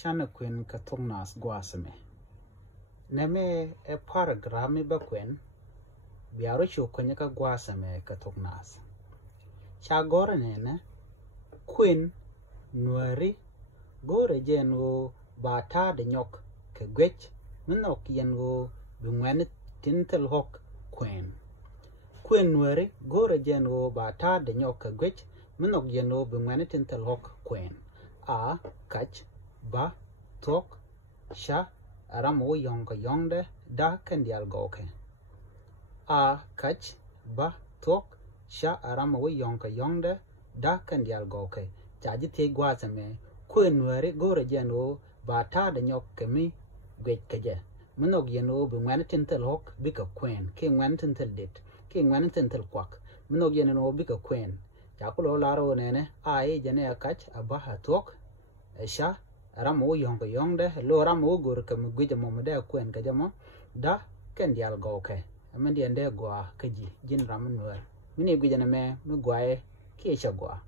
Shana Queen Katongnas Guasame. Neme a paragrami Baquin, Biarocho Quenica Guasame Katongnas. Chagoranene, Queen, Nueri, Gore Genwo, Bata de Nyok, Kegwech, Minok Yenwo, Bungwanet Tintel Hawk, Queen. Queen Nueri, Gore Genwo, Bata de Nyok, Kegwech, Minok Yenwo, Bungwanet Tintel Hawk, Queen. A, catch. Ba, tok, sha, aramo yonka yonde, da kendial goke. A, kach, ba, tok, sha, aramo yonka yonde, da kendial goke. Chaji te guazame, kwe nwere gore jeno, ba ta de nyok kemi, gwech keje. Minog yeno, bi ngwane tintel hok, bika kwen, ke ngwane tintel dit, ke ngwane tintel kwak. Minog yeno, bika kwen. Chakulo laro nene, a e jene a kach, a ba ha tok, sha, Ramo yonga yongde, lo ramo gur kam guja momade kwen kajamo, da ken dial goke. Amendi ande gwa kaji, jin ramen wer. Mini guja na me, mi gwae, kiesha gwa.